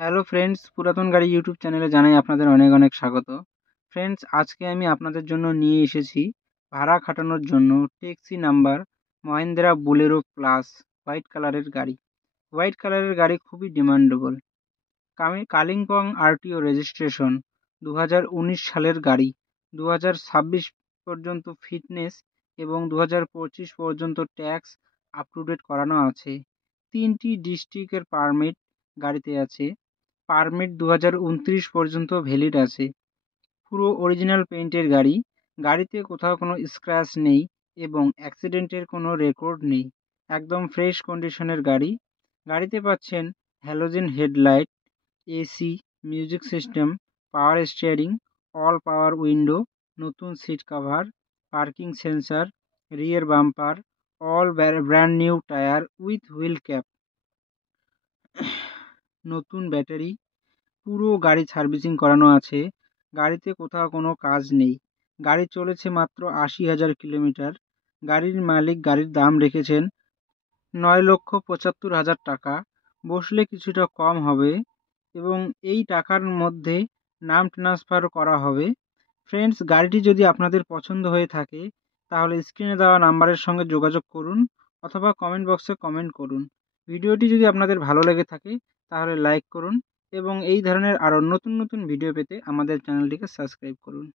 Hello friends, পুরাতন গাড়ি YouTube চ্যানেলে জানাই আপনাদের অনেক অনেক স্বাগত। ফ্রেন্ডস, আজকে আমি আপনাদের জন্য নিয়ে এসেছি ভাড়া খাটানোর জন্য taxi number Mahindra Bolero plus white কালারের গাড়ি। হোয়াইট কালারের গাড়ি খুবই ডিমান্ডেবল। কালিম্পং আরটিও রেজিস্ট্রেশন 2019 সালের গাড়ি। 2026 পর্যন্ত ফিটনেস এবং 2025 পর্যন্ত ট্যাক্স আপ টু ডেট করানো আছে। 3টি ডিস্ট্রিক্টের পারমিট গাড়িতে আছে। পারমিট 2029 পর্যন্ত ভ্যালিড আছে। পুরো অরিজিনাল পেইন্টের গাড়ি। গাড়িতে কোথাও কোনো স্ক্র্যাচ নেই এবং অ্যাক্সিডেন্টের কোনো রেকর্ড নেই। একদম ফ্রেশ কন্ডিশনের গাড়ি। গাড়িতে পাচ্ছেন halogen headlight, AC, music system, power steering, all power window, নতুন seat cover, parking sensor, rear bumper, all brand new tyre with wheel cap, নতুন ব্যাটারি। পুরো গাড়ি সার্ভিসিং করানো আছে। গাড়িতে কোথাও কোনো কাজ নেই। গাড়ি চলেছে মাত্র 80,000 কিলোমিটার। গাড়ির মালিক গাড়ির দাম রেখেছেন 9,75,000 টাকা। বসলে কিছুটা কম হবে এবং এই টাকার মধ্যে নাম ট্রান্সফার করা হবে। ফ্রেন্ডস, গাড়িটি যদি আপনাদের পছন্দ হয়ে থাকে তাহলে স্ক্রিনে দেওয়া নাম্বারের সঙ্গে যোগাযোগ করুন অথবা কমেন্ট বক্সে কমেন্ট করুন। ভিডিওটি যদি আপনাদের ভালো লেগে থাকে তাহলে লাইক করুন এবং এই ধরনের আরও নতুন নতুন ভিডিও পেতে আমাদের চ্যানেলটিকে সাবস্ক্রাইব করুন।